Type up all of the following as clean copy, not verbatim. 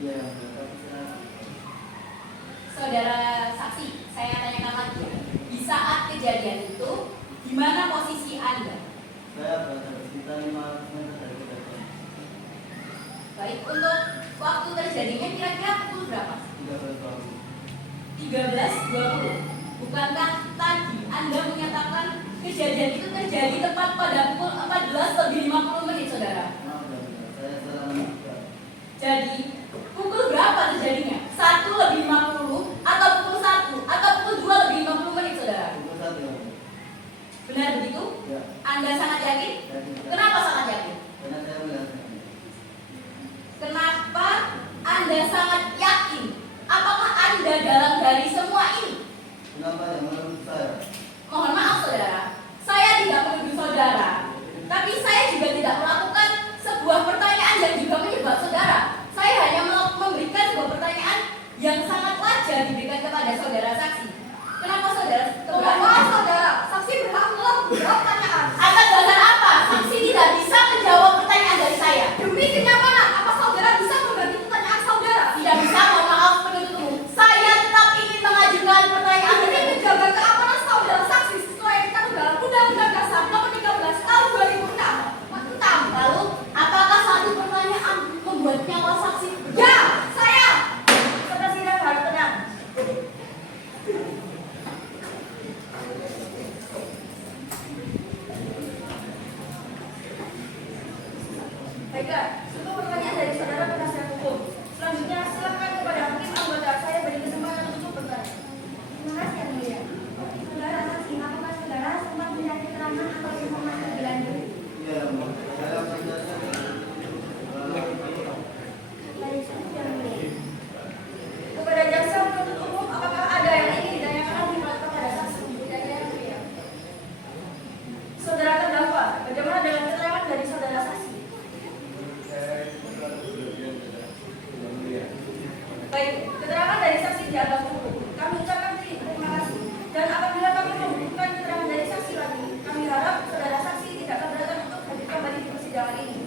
Iya. Saudara saksi, saya tanyakan lagi ya. Di saat kejadian itu, di mana posisi Anda? Saya berada di sekitar 500 meter dari kejadian. Baik, untuk waktu terjadinya kira-kira pukul berapa? 13.20. Bukankah tadi Anda menyatakan kejadian itu terjadi tepat pada pukul 14:50, saudara? Saya salah menduga. Jadi, pukul berapa terjadinya? 1:50 atau pukul 1 atau pukul 2:50, saudara? Pukul 1 ya. Benar begitu? Ya. Anda sangat yakin? Yakin. Kenapa sangat yakin? Karena saya melihatnya. Kenapa Anda sangat yakin? Apakah Anda dalam dari semua ini? Kenapa yang menurut saya? Mohon maaf saudara, saya tidak menuduh saudara, tapi saya juga tidak melakukan sebuah pertanyaan yang juga menyebab saudara. Saya hanya memberikan sebuah pertanyaan yang sangat wajar diberikan kepada saudara saksi. Kenapa saudara? Maaf saudara, saksi berhak menjawab pertanyaan. Atas dasar apa? Saksi tidak bisa menjawab pertanyaan dari saya. Demi kenyamanan, apa saudara bisa mengganti pertanyaan saudara? Tidak bisa, mohon maaf penuntut umum. Saya tetap ingin mengajukan pertanyaan Ini tersebut. menjaga keamanan saudara saksi sesuai yang diatur dalam Undang-Undang Dasar Nomor 13 Tahun 2006 tentang. Lalu, apakah satu pertanyaan membuat nyawa saksi? Ya, saya. Saudara sidang harus tenang. Baiklah, untuk pertanyaan dari saudara penasihat hukum. Selanjutnya silakan kepada hakim anggota saya beri kesempatan untuk bertanya. Terima kasih yang mulia. Saudara saksi, apakah saudara sempat mencari keterangan atau informasi lebih lanjut? Iya, saya berjasa. Baik, yang mulia. Kepada jaksa penuntut umum, apakah ada yang ingin ditanyakan lagi kepada saksi? Tidak ada yang mulia. Saudara terdakwa, bagaimana dengan keterangan dari saudara saksi? Baik, keterangan dari saksi di atas hukum. Kami ucapkan terima kasih. Dan apabila kami membutuhkan keterangan dari saksi lagi, kami harap saudara saksi tidak keberatan untuk hadir kembali di persidangan ini.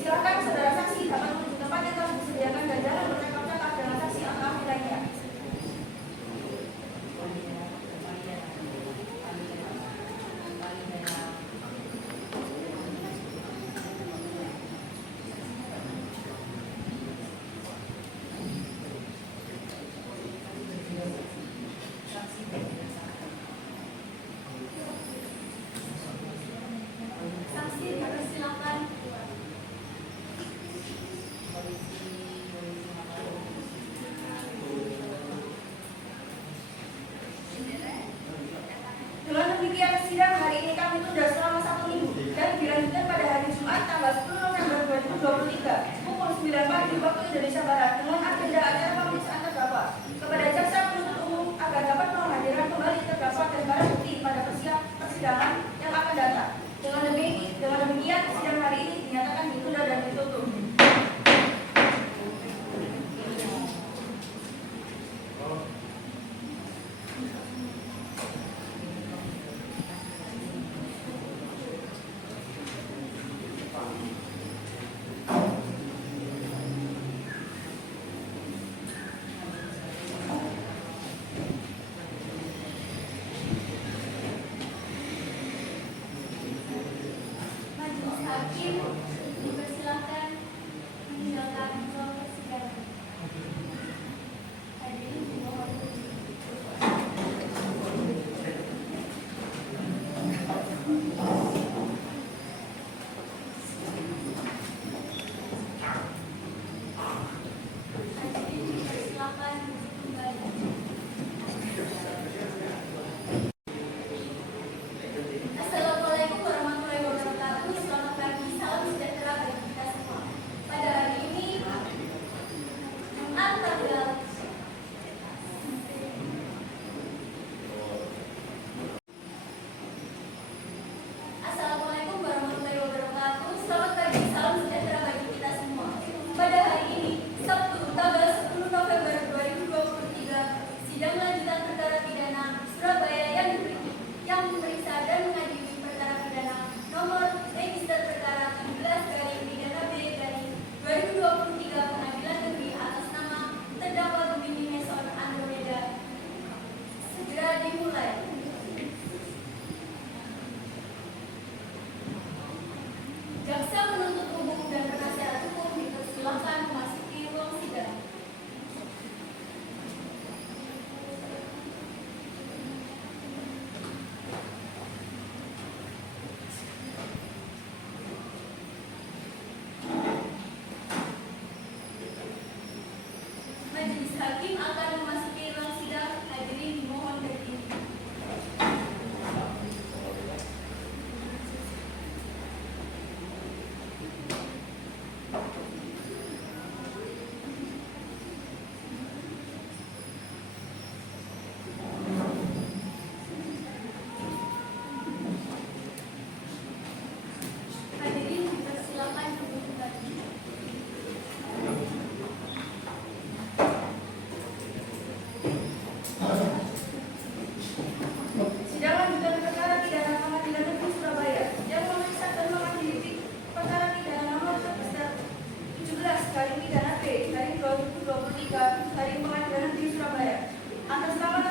Silakan saudara saksi dapat menuju tempat yang telah disediakan dan jangan bercakap-cakap dengan saksi atau ahli lainnya.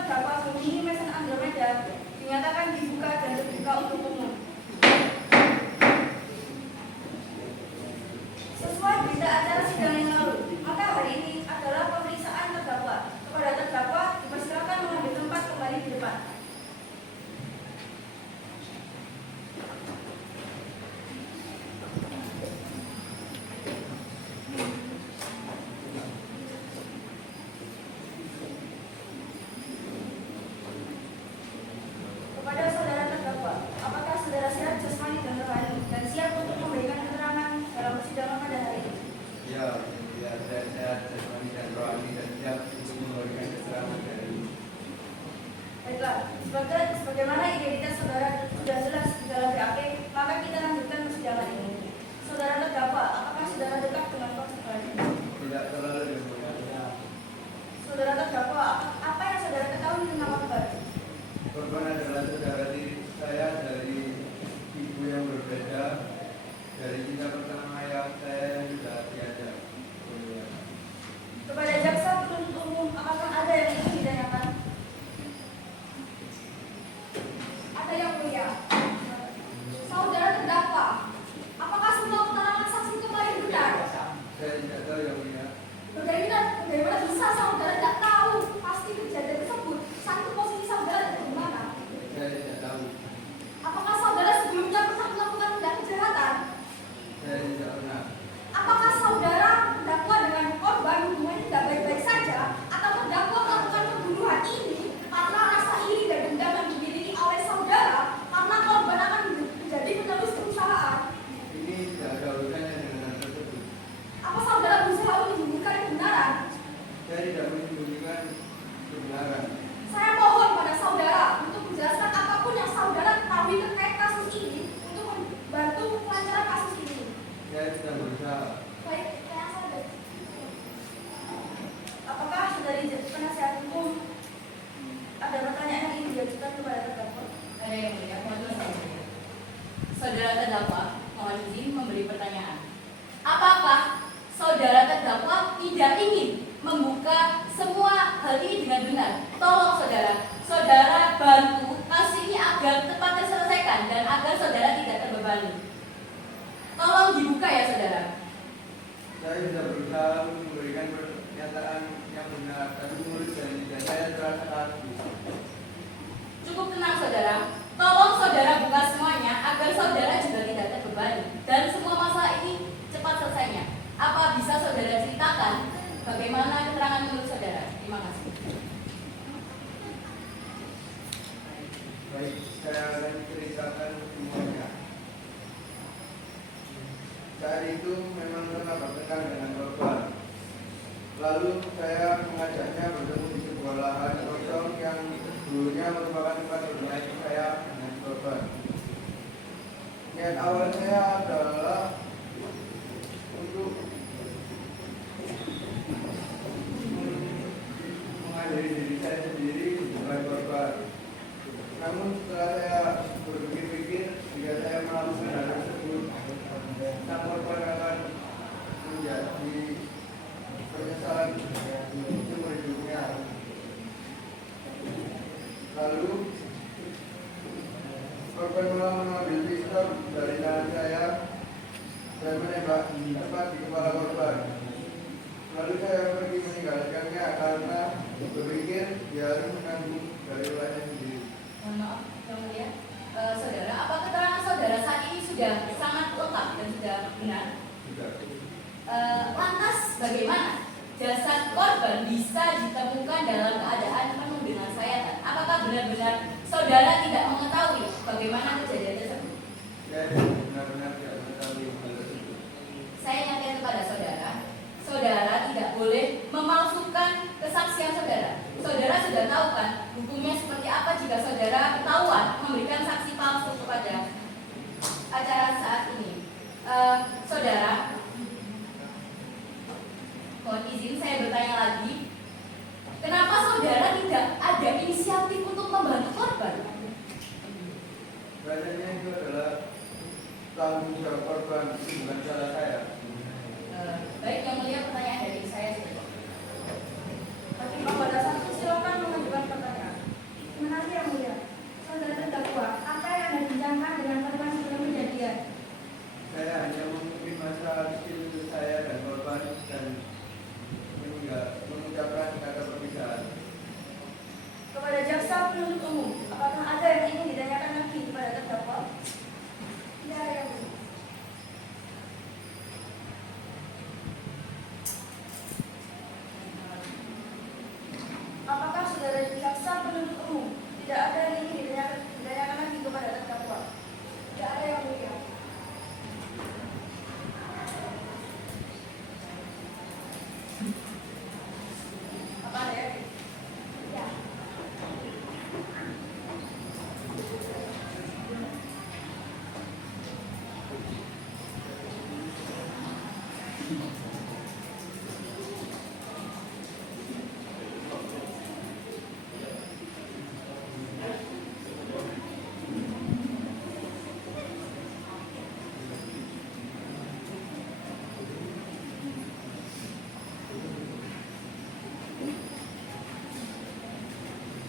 terdakwa Gemini Mason Andromeda dinyatakan dibuka dan terbuka untuk umum. Sesuai berita acara sidang yang lalu, maka hari ini adalah pemeriksaan terdakwa. Kepada terdakwa dipersilakan mengambil tempat kembali di depan. Kepada saudara terdakwa, apakah saudara siap jasmani dan rohani dan siap untuk memberikan keterangan dalam persidangan pada hari ini? Ya, ya, saya sehat, jasmani dan rohani dan siap untuk memberikan keterangan dari ini. Baiklah, sebagaimana identitas saudara sudah jelas di dalam BAP, maka kita lanjutkan persidangan ini. Saudara terdakwa, apakah saudara dekat dengan korban? Tidak terlalu yang mulia. Saudara terdakwa, apa yang saudara ketahui tentang korban? Korban adalah saudara diri saya dari ibu yang berbeda, dari cinta pertama ayah saya yang sudah tiada. Kepada jaksa penuntut umum, apakah ada yang ingin ditanyakan? Ada yang mulia. Saudara terdakwa, apakah semua keterangan saksi kemarin benar? Saya tidak tahu yang mulia. Bagaimana bisa saudara tidak tahu pasti kejadian tersebut? Saat itu posisi saudara ada di mana? Saya tidak tahu. Apakah saudara sebelumnya pernah melakukan tindak kejahatan? Saya tidak pernah. Apakah saudara terdakwa dengan korban hubungannya tidak baik-baik saja? Atau terdakwa melakukan pembunuhan ini karena rasa iri dan dendam yang dimiliki oleh saudara karena korban akan menjadi penerus perusahaan? Ini tidak ada urusannya dengan hal tersebut. Apa saudara berusaha menyembunyikan kebenaran? Saya tidak menyembunyikan kebenaran. Saya mohon pada saudara untuk menjelaskan apapun yang saudara ketahui terkait kasus ini untuk membantu kelancaran kasus ini. Saya sudah berusaha. Baik, saya saudara. Apakah saudari penasihat hukum ada pertanyaan yang ingin diajukan kepada terdakwa? Ada yang mulia, mohon izin. Saudara terdakwa, mohon izin memberi pertanyaan. Apakah saudara terdakwa tidak ingin membuka semua hal ini dengan benar? Tolong saudara bantu kasus ini agar tepat terselesaikan dan agar saudara tidak terbebani. Tolong dibuka ya saudara. Saya sudah berusaha memberikan pernyataan yang benar, tapi mulut dan lidah saya terasa kaku. Cukup tenang saudara. Tolong saudara buka semuanya agar saudara juga tidak terbebani dan semua masalah ini cepat selesainya. Apa bisa saudara ceritakan bagaimana keterangan menurut saudara? Terima kasih. Baik, saya akan ceritakan semuanya. Saat itu memang pernah berkenal dengan korban. Lalu saya mengajaknya bertemu di sebuah lahan kosong yang dulunya merupakan tempat bermain saya dengan korban. Niat awal saya adalah untuk mengajari diri saya sendiri bukan korban. Namun setelah saya berpikir-pikir, jika saya melakukan hal tersebut, sang korban akan menjadi penyesalan seumur hidupnya. Lalu korban malah mengambil pistol dari tangan saya dan menembak tepat di kepala korban. Lalu saya pergi meninggalkannya karena berpikir dia harus menanggung dari ulahnya sendiri. Mohon maaf, yang mulia. Saudara, apa keterangan saudara saat ini sudah sangat lengkap dan sudah benar? Sudah. Lantas bagaimana jasad korban bisa ditemukan dalam keadaan penuh dengan sayatan? Apakah benar-benar saudara tidak mengetahui bagaimana kejadian tersebut? Saya benar-benar tidak mengetahui hal tersebut. Saya ingatkan kepada saudara, saudara tidak boleh memalsukan kesaksian saudara. Saudara sudah tahu kan hukumnya seperti apa jika saudara ketahuan memberikan saksi palsu kepada acara saat ini. Saudara, mohon izin saya bertanya lagi, kenapa saudara tidak ada inisiatif untuk membantu korban? Rasanya itu adalah tanggung jawab korban, itu bukan salah saya. Baik, yang mulia, pertanyaan dari saya sudah. Hakim pada satu silakan mengajukan pertanyaan. jaksa penuntut umum, apakah ada yang ingin ditanyakan lagi kepada terdakwa? Tidak ada yang mulia. Apakah saudara jaksa penuntut umum tidak ada yang ingin ditanyakan lagi kepada terdakwa? Tidak ada yang mulia. Apa ada ya? Ya.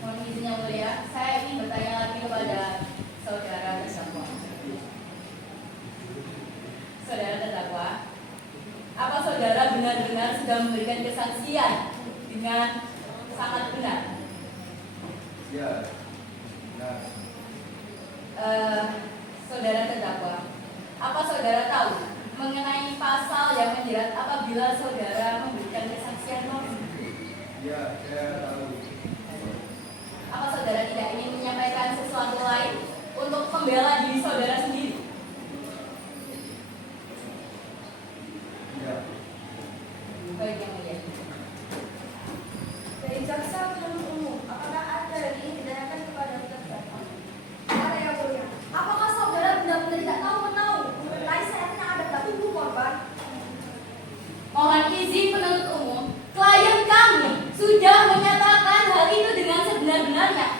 Mohon izin yang mulia, saya ingin bertanya lagi kepada saudara terdakwa. Saudara terdakwa, apa saudara benar-benar sudah memberikan kesaksian dengan sangat benar? Ya. Nah, Saudara terdakwa, apa saudara tahu mengenai pasal yang menjerat apabila saudara memberikan kesaksian palsu? ya saya tahu. Apa saudara tidak ingin menyampaikan sesuatu lain untuk membela diri saudara sendiri? Ya. Baik yang mulia. Dari jaksa penuntut umum, apakah ada yang ingin ditanyakan kepada terdakwa? Tidak ada yang mulia. Apakah saudara benar-benar tidak tahu menau mengenai sayapnya ada pada tubuh korban? Mohon izin penuntut umum, klien kami sudah menyatakan hal itu dengan sebenar-benarnya.